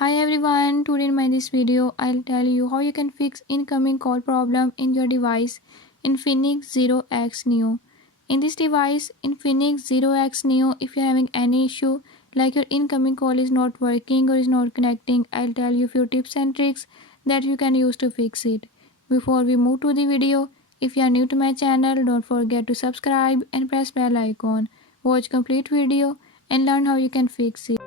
Hi everyone, today in my this video I'll tell you how you can fix incoming call problem in your device Infinix 0X Neo. In this device Infinix 0X Neo, if you're having any issue like your incoming call is not working or is not connecting, I'll tell you few tips and tricks that you can use to fix it. Before we move to the video, if you are new to my channel, don't forget to subscribe and press bell icon. Watch complete video and learn how you can fix it.